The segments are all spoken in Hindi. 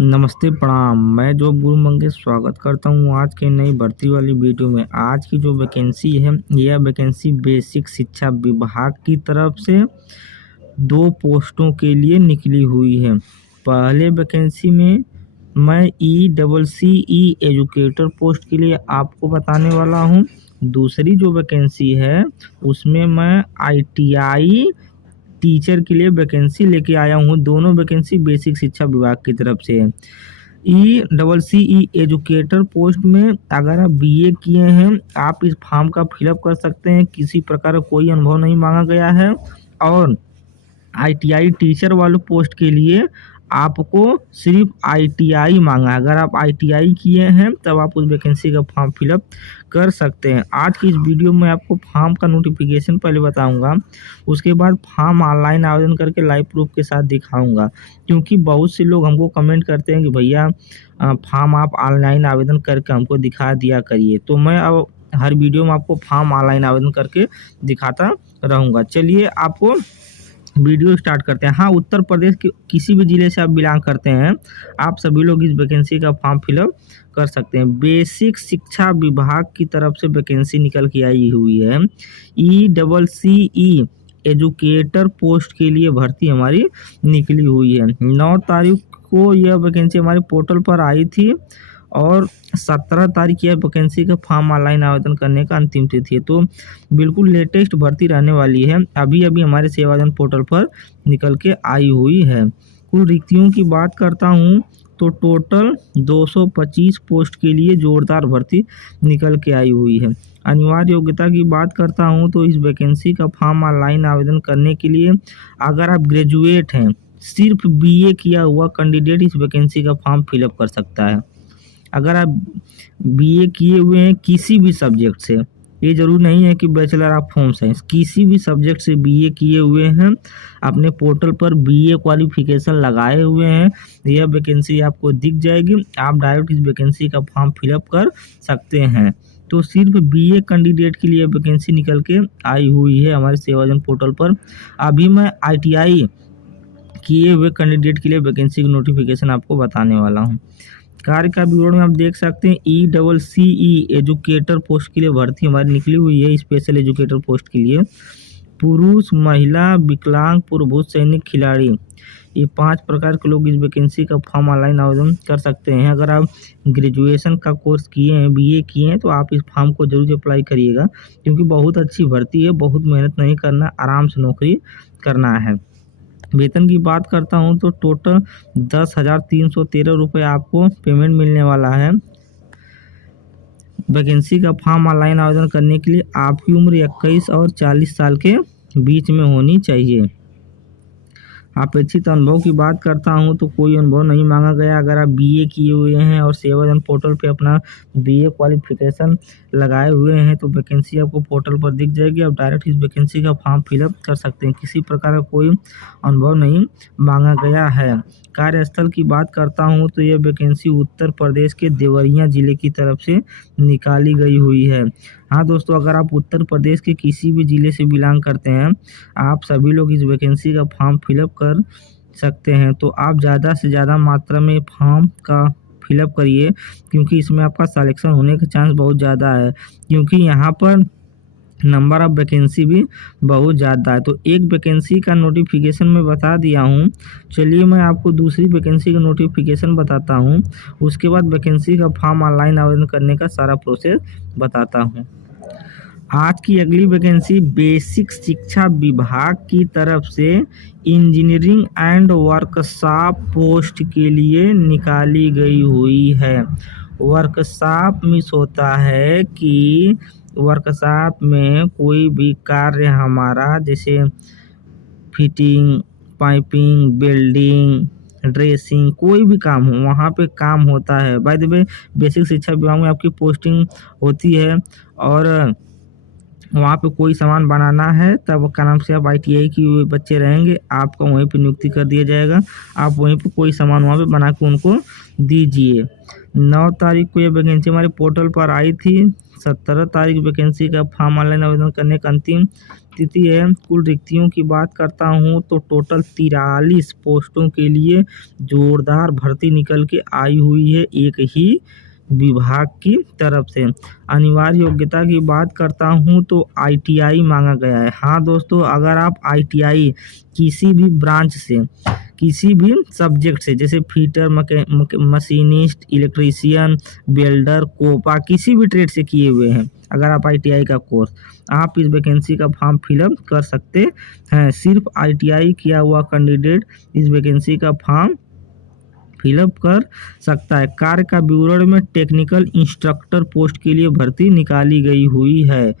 नमस्ते प्रणाम। मैं जॉब गुरु मंगेश स्वागत करता हूँ आज के नई भर्ती वाली वीडियो में। आज की जो वैकेंसी है यह वैकेंसी बेसिक शिक्षा विभाग की तरफ से 2 पोस्टों के लिए निकली हुई है। पहले वैकेंसी में मैं ECCE एजुकेटर पोस्ट के लिए आपको बताने वाला हूँ। दूसरी जो वैकेंसी है उसमें मैं ITI टीचर के लिए वैकेंसी लेके आया हूँ। दोनों वैकेंसी बेसिक शिक्षा विभाग की तरफ से है। ECCE एजुकेटर पोस्ट में अगर आप BA किए हैं आप इस फॉर्म का फिलअप कर सकते हैं। किसी प्रकार का कोई अनुभव नहीं मांगा गया है। और ITI टीचर वाले पोस्ट के लिए आपको सिर्फ ITI मांगा है। अगर आप ITI किए हैं तब आप उस वैकेंसी का फॉर्म फिलअप कर सकते हैं। आज की इस वीडियो में आपको फॉर्म का नोटिफिकेशन पहले बताऊंगा, उसके बाद फॉर्म ऑनलाइन आवेदन करके लाइव प्रूफ के साथ दिखाऊंगा। क्योंकि बहुत से लोग हमको कमेंट करते हैं कि भैया फॉर्म आप ऑनलाइन आवेदन करके हमको दिखा दिया करिए। तो मैं अब हर वीडियो में आपको फॉर्म ऑनलाइन आवेदन करके दिखाता रहूँगा। चलिए आपको वीडियो स्टार्ट करते हैं। हाँ, उत्तर प्रदेश के किसी भी ज़िले से आप बिलोंग करते हैं आप सभी लोग इस वैकेंसी का फॉर्म फिलअप कर सकते हैं। बेसिक शिक्षा विभाग की तरफ से वैकेंसी निकल के आई हुई है। ECCE एजुकेटर पोस्ट के लिए भर्ती हमारी निकली हुई है। 9 तारीख को यह वैकेंसी हमारे पोर्टल पर आई थी और 17 तारीख यह वैकेंसी का फॉर्म ऑनलाइन आवेदन करने का अंतिम तिथि है। तो बिल्कुल लेटेस्ट भर्ती रहने वाली है। अभी हमारे सेवादन पोर्टल पर निकल के आई हुई है। कुल रिक्तियों की बात करता हूँ तो टोटल 225 पोस्ट के लिए जोरदार भर्ती निकल के आई हुई है। अनिवार्य योग्यता की बात करता हूँ तो इस वैकेंसी का फॉर्म ऑनलाइन आवेदन करने के लिए अगर आप ग्रेजुएट हैं, सिर्फ BA किया हुआ कैंडिडेट इस वैकेंसी का फॉर्म फिलअप कर सकता है। अगर आप BA किए हुए हैं किसी भी सब्जेक्ट से, ये जरूर नहीं है कि बैचलर ऑफ होम साइंस, किसी भी सब्जेक्ट से BA किए हुए हैं, अपने पोर्टल पर BA क्वालिफिकेशन लगाए हुए हैं, यह वैकेंसी आपको दिख जाएगी। आप डायरेक्ट इस वैकेंसी का फॉर्म फिलअप कर सकते हैं। तो सिर्फ BA कैंडिडेट के लिए वैकेंसी निकल के आई हुई है हमारे सेवाजन पोर्टल पर। अभी मैं ITI किए हुए कैंडिडेट के लिए वैकेंसी की नोटिफिकेशन आपको बताने वाला हूँ। कार्य का विवरण में आप देख सकते हैं ECCE एजुकेटर पोस्ट के लिए भर्ती हमारी निकली हुई है। स्पेशल एजुकेटर पोस्ट के लिए पुरुष, महिला, विकलांग, पूर्वभूत सैनिक, खिलाड़ी, ये 5 प्रकार के लोग इस वैकेंसी का फॉर्म ऑनलाइन आवेदन कर सकते हैं। अगर आप ग्रेजुएशन का कोर्स किए हैं, BA किए हैं तो आप इस फॉर्म को जरूर अप्लाई करिएगा। क्योंकि बहुत अच्छी भर्ती है, बहुत मेहनत नहीं करना, आराम से नौकरी करना है। वेतन की बात करता हूं तो टोटल 10,313 रुपये आपको पेमेंट मिलने वाला है। वैकेंसी का फॉर्म ऑनलाइन आवेदन करने के लिए आपकी उम्र 21 और 40 साल के बीच में होनी चाहिए। अपेक्षित अनुभव की बात करता हूं तो कोई अनुभव नहीं मांगा गया। अगर आप BA किए हुए हैं और सेवाजन पोर्टल पे अपना BA क्वालिफिकेशन लगाए हुए हैं तो वैकेंसी आपको पोर्टल पर दिख जाएगी। आप डायरेक्ट इस वैकेंसी का फॉर्म फिलअप कर सकते हैं। किसी प्रकार का कोई अनुभव नहीं मांगा गया है। कार्यस्थल की बात करता हूं तो यह वैकेंसी उत्तर प्रदेश के देवरिया जिले की तरफ से निकाली गई हुई है। हाँ दोस्तों, अगर आप उत्तर प्रदेश के किसी भी ज़िले से बिलोंग करते हैं आप सभी लोग इस वैकेंसी का फॉर्म फिलअप कर सकते हैं। तो आप ज़्यादा से ज़्यादा मात्रा में फॉर्म का फिलअप करिए क्योंकि इसमें आपका सिलेक्शन होने का चांस बहुत ज़्यादा है। क्योंकि यहाँ पर नंबर ऑफ वैकेंसी भी बहुत ज़्यादा है। तो एक वैकेंसी का नोटिफिकेशन मैं बता दिया हूँ। चलिए मैं आपको दूसरी वैकेंसी का नोटिफिकेशन बताता हूँ, उसके बाद वैकेंसी का फॉर्म ऑनलाइन आवेदन करने का सारा प्रोसेस बताता हूँ। आज की अगली वैकेंसी बेसिक शिक्षा विभाग की तरफ से इंजीनियरिंग एंड वर्कशॉप पोस्ट के लिए निकाली गई हुई है। वर्कशॉप मीन्स होता है कि वर्कशॉप में कोई भी कार्य हमारा जैसे फिटिंग, पाइपिंग, वेल्डिंग, ड्रेसिंग, कोई भी काम हो वहाँ पे काम होता है। बाय द वे बेसिक शिक्षा विभाग में आपकी पोस्टिंग होती है और वहाँ पे कोई सामान बनाना है तब क्या नाम से आप ITI की बच्चे रहेंगे, आपका वहीं पे नियुक्ति कर दिया जाएगा। आप वहीं पे कोई सामान वहाँ पे बना के उनको दीजिए। 9 तारीख को ये वैकेंसी हमारे पोर्टल पर आई थी। 17 तारीख वैकेंसी का फॉर्म ऑनलाइन आवेदन करने का अंतिम तिथि है। कुल रिक्तियों की बात करता हूँ तो टोटल 43 पोस्टों के लिए जोरदार भर्ती निकल के आई हुई है एक ही विभाग की तरफ से। अनिवार्य योग्यता की बात करता हूँ तो ITI मांगा गया है। हाँ दोस्तों, अगर आप ITI किसी भी ब्रांच से, किसी भी सब्जेक्ट से, जैसे fitter, machinist, electrician, welder, COPA, किसी भी ट्रेड से किए हुए हैं, अगर आप ITI का कोर्स, आप इस वैकेंसी का फॉर्म फिलअप कर सकते हैं। सिर्फ ITI किया हुआ कैंडिडेट इस वैकेंसी का फॉर्म फिलअप कर सकता है। कार्य का विवरण में टेक्निकल इंस्ट्रक्टर पोस्ट के लिए भर्ती निकाली गई हुई है।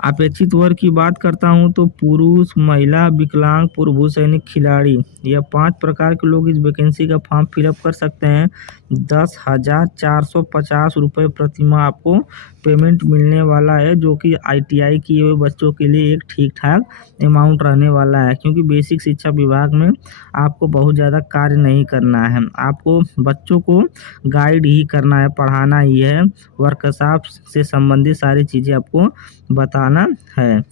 अपेक्षित वर्ग की बात करता हूं तो पुरुष, महिला, विकलांग, पूर्व भू सैनिक, खिलाड़ी, यह 5 प्रकार के लोग इस वैकेंसी का फॉर्म फिलअप कर सकते हैं। 10,450 रुपये प्रतिमाह आपको पेमेंट मिलने वाला है, जो कि ITI किए हुए बच्चों के लिए एक ठीक ठाक अमाउंट रहने वाला है, क्योंकि बेसिक शिक्षा विभाग में आपको बहुत ज़्यादा कार्य नहीं करना है। आपको बच्चों को गाइड ही करना है, पढ़ाना ही है, वर्कशॉप से संबंधित सारी चीज़ें आपको बताना है।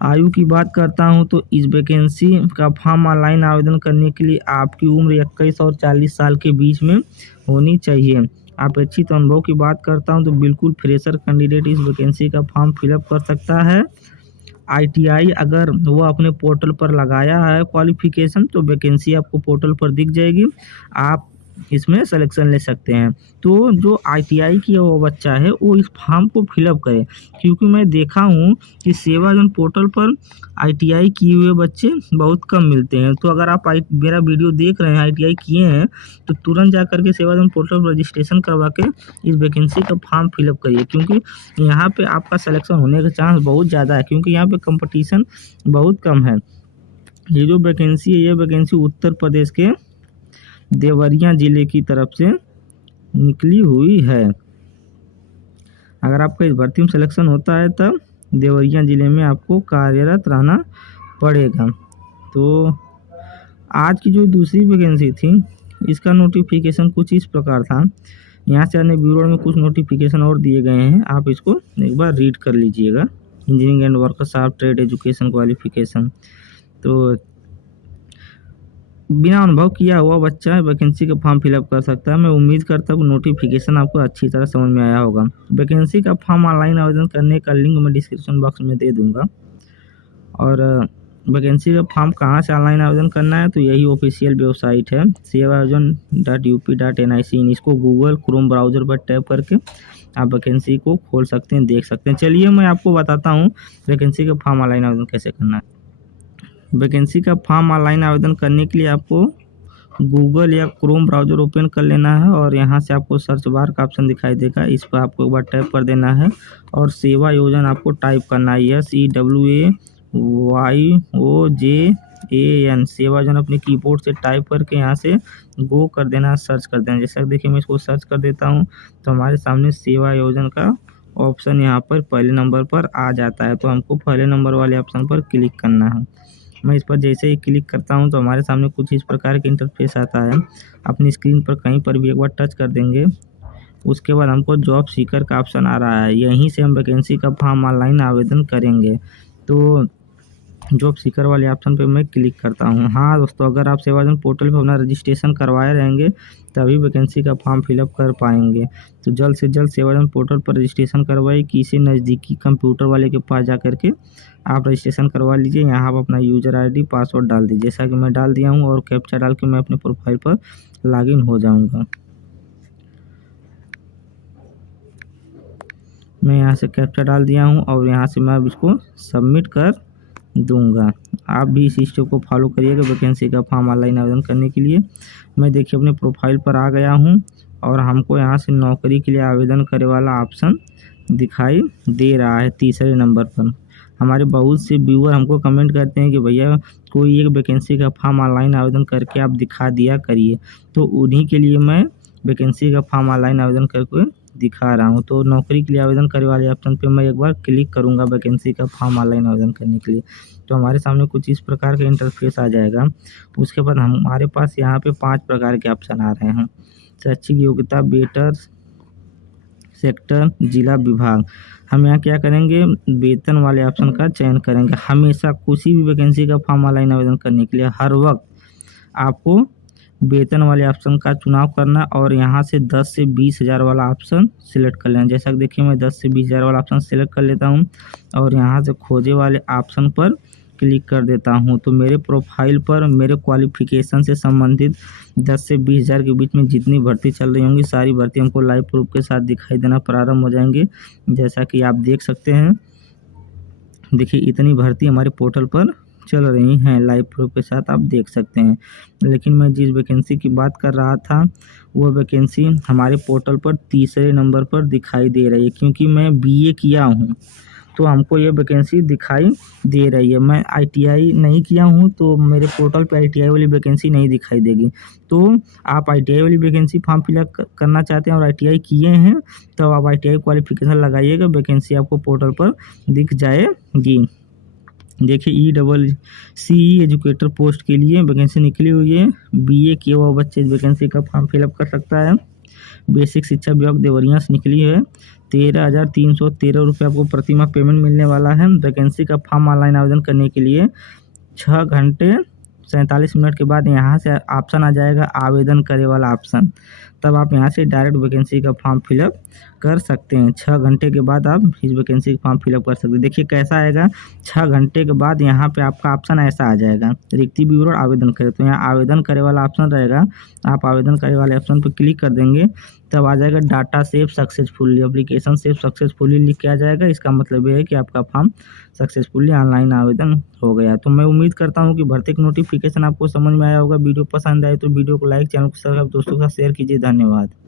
आयु की बात करता हूं तो इस वैकेंसी का फॉर्म ऑनलाइन आवेदन करने के लिए आपकी उम्र 21 और 40 साल के बीच में होनी चाहिए। अपेक्षित अनुभव की बात करता हूं तो बिल्कुल फ्रेशर कैंडिडेट इस वैकेंसी का फॉर्म फिलअप कर सकता है। ITI अगर वो अपने पोर्टल पर लगाया है क्वालिफिकेशन, तो वैकेंसी आपको पोर्टल पर दिख जाएगी, आप इसमें सिलेक्शन ले सकते हैं। तो जो ITI किया वो बच्चा है वो इस फॉर्म को फिलअप करे, क्योंकि मैं देखा हूँ कि सेवाजन पोर्टल पर ITI किए हुए बच्चे बहुत कम मिलते हैं। तो अगर आप मेरा वीडियो देख रहे हैं, ITI किए हैं, तो तुरंत जा करके सेवाजन पोर्टल पर रजिस्ट्रेशन करवा के इस वैकेंसी का फॉर्म फिलअप करिए, क्योंकि यहाँ पे आपका सिलेक्शन होने का चांस बहुत ज़्यादा है, क्योंकि यहाँ पे कंपटीशन बहुत कम है। ये जो वैकेंसी है, ये वैकेंसी उत्तर प्रदेश के देवरिया जिले की तरफ से निकली हुई है। अगर आपका इस भर्ती में सिलेक्शन होता है तब देवरिया जिले में आपको कार्यरत रहना पड़ेगा। तो आज की जो दूसरी वैकेंसी थी, इसका नोटिफिकेशन कुछ इस प्रकार था। यहाँ से अन्य ब्यूरो में कुछ नोटिफिकेशन और दिए गए हैं, आप इसको एक बार रीड कर लीजिएगा। Engineering and workshop trade education qualification. तो बिना अनुभव किया हुआ बच्चा वैकेंसी का फॉर्म फिलअप कर सकता है। मैं उम्मीद करता हूँ नोटिफिकेशन आपको अच्छी तरह समझ में आया होगा। वैकेंसी का फॉर्म ऑनलाइन आवेदन करने का लिंक मैं डिस्क्रिप्शन बॉक्स में दे दूंगा। और वैकेंसी का फॉर्म कहाँ से ऑनलाइन आवेदन करना है, तो यही ऑफिशियल वेबसाइट है sevayojan.up.nic। इसको गूगल क्रोम ब्राउज़र पर टैप करके आप वैकेंसी को खोल सकते हैं, देख सकते हैं। चलिए मैं आपको बताता हूँ वैकेंसी का फॉर्म ऑनलाइन आवेदन कैसे करना है। वैकेंसी का फॉर्म ऑनलाइन आवेदन करने के लिए आपको गूगल या क्रोम ब्राउज़र ओपन कर लेना है, और यहाँ से आपको सर्च बार का ऑप्शन दिखाई देगा, इस पर आपको एक बार टैप कर देना है, और सेवा योजना आपको टाइप करना है, SEWAYOJAN। सेवा योजना अपने कीबोर्ड से टाइप करके यहाँ से गो कर देना, सर्च कर देना। जैसा देखिए मैं इसको सर्च कर देता हूँ, तो हमारे सामने सेवा योजना का ऑप्शन यहाँ पर पहले नंबर पर आ जाता है। तो हमको पहले नंबर वाले ऑप्शन पर क्लिक करना है। मैं इस पर जैसे ही क्लिक करता हूं तो हमारे सामने कुछ इस प्रकार के इंटरफेस आता है। अपनी स्क्रीन पर कहीं पर भी एक बार टच कर देंगे, उसके बाद हमको जॉब सीकर का ऑप्शन आ रहा है, यहीं से हम वैकेंसी का फॉर्म ऑनलाइन आवेदन करेंगे। तो जॉब सीकर वाले ऑप्शन पे मैं क्लिक करता हूं। हाँ दोस्तों, अगर आप सेवाजन पोर्टल पर अपना रजिस्ट्रेशन करवाए रहेंगे तभी वैकेंसी का फॉर्म फिलअप कर पाएंगे। तो जल्द से जल्द सेवाजन पोर्टल पर रजिस्ट्रेशन करवाइए, किसी नज़दीकी कंप्यूटर वाले के पास जा करके आप रजिस्ट्रेशन करवा लीजिए। यहाँ आप अपना यूज़र ID पासवर्ड डाल दीजिए, जैसा कि मैं डाल दिया हूँ, और कैप्चा डाल के मैं अपने प्रोफाइल पर लॉगिन हो जाऊँगा। मैं यहाँ से कैप्चा डाल दिया हूँ, और यहाँ से मैं अब इसको सबमिट कर दूंगा। आप भी इस स्टेप को फॉलो करिएगा वैकेंसी का फॉर्म ऑनलाइन आवेदन करने के लिए। मैं देखिए अपने प्रोफाइल पर आ गया हूँ, और हमको यहाँ से नौकरी के लिए आवेदन करे वाला ऑप्शन दिखाई दे रहा है तीसरे नंबर पर। हमारे बहुत से व्यूअर हमको कमेंट करते हैं कि भैया कोई एक वैकेंसी का फॉर्म ऑनलाइन आवेदन करके आप दिखा दिया करिए, तो उन्हीं के लिए मैं वैकेंसी का फॉर्म ऑनलाइन आवेदन करके दिखा रहा हूं। तो नौकरी के लिए आवेदन करने वाले ऑप्शन पे मैं एक बार क्लिक करूंगा वैकेंसी का फॉर्म ऑनलाइन आवेदन करने के लिए, तो हमारे सामने कुछ इस प्रकार का इंटरफेस आ जाएगा। उसके बाद हमारे पास यहाँ पे 5 प्रकार के ऑप्शन आ रहे हैं। शैक्षिक योग्यता, बेटर सेक्टर, जिला, विभाग। हम यहाँ क्या करेंगे, वेतन वाले ऑप्शन का चयन करेंगे। हमेशा किसी भी वैकेंसी का फॉर्म ऑनलाइन आवेदन करने के लिए हर वक्त आपको वेतन वाले ऑप्शन का चुनाव करना और यहाँ से 10 से 20 हज़ार वाला ऑप्शन सिलेक्ट कर लेना। जैसा कि देखिए मैं 10 से 20 हज़ार वाला ऑप्शन सिलेक्ट कर लेता हूँ और यहाँ से खोजे वाले ऑप्शन पर क्लिक कर देता हूँ। तो मेरे प्रोफाइल पर मेरे क्वालिफिकेशन से संबंधित 10 से 20 हज़ार के बीच में जितनी भर्ती चल रही होंगी सारी भर्ती हमको लाइव प्रूफ के साथ दिखाई देना प्रारंभ हो जाएंगे। जैसा कि आप देख सकते हैं, देखिए इतनी भर्ती हमारे पोर्टल पर चल रही हैं लाइव प्रूफ के साथ, आप देख सकते हैं। लेकिन मैं जिस वैकेंसी की बात कर रहा था वो वैकेंसी हमारे पोर्टल पर तीसरे नंबर पर दिखाई दे रही है। क्योंकि मैं बीए किया हूँ तो हमको ये वैकेंसी दिखाई दे रही है। मैं आईटीआई नहीं किया हूँ तो मेरे पोर्टल पे आईटीआई वाली वैकेंसी नहीं दिखाई देगी। तो आप आईटीआई वाली वैकेंसी फॉर्म फिलअप करना चाहते हैं और आईटीआई किए हैं तो आप आईटीआई क्वालिफिकेशन लगाइएगा, वैकेंसी आपको पोर्टल पर दिख जाएगी। देखिए ECC एजुकेटर पोस्ट के लिए वैकेंसी निकली हुई है। बीए किया हुआ बच्चे इस वैकेंसी का फॉर्म फिलअप कर सकता है। बेसिक शिक्षा विभाग देवरिया से निकली है। 13,313 रुपये आपको प्रतिमाह पेमेंट मिलने वाला है। वैकेंसी का फॉर्म ऑनलाइन आवेदन करने के लिए 6 घंटे 47 मिनट के बाद यहाँ से ऑप्शन आ जाएगा आवेदन करे वाला ऑप्शन, तब आप यहाँ से डायरेक्ट वैकेंसी का फॉर्म फिलअप कर सकते हैं। 6 घंटे के बाद आप इस वैकेंसी का फॉर्म फिलअप कर सकते हैं। देखिए कैसा आएगा, 6 घंटे के बाद यहाँ पे आपका ऑप्शन ऐसा आ जाएगा, रिक्ति विवरण आवेदन करें। तो यहाँ आवेदन करे वाला ऑप्शन रहेगा, आप आवेदन करे वाले ऑप्शन पर क्लिक कर देंगे तब आ जाएगा data save successfully, application save successfully लिख के आ जाएगा। इसका मतलब ये है कि आपका फॉर्म सक्सेसफुली ऑनलाइन आवेदन हो गया। तो मैं उम्मीद करता हूँ कि भर्ती का नोटिफिकेशन आपको समझ में आया होगा। वीडियो पसंद आए तो वीडियो को लाइक, चैनल को सब्सक्राइब, दोस्तों के साथ शेयर कीजिए। धन्यवाद।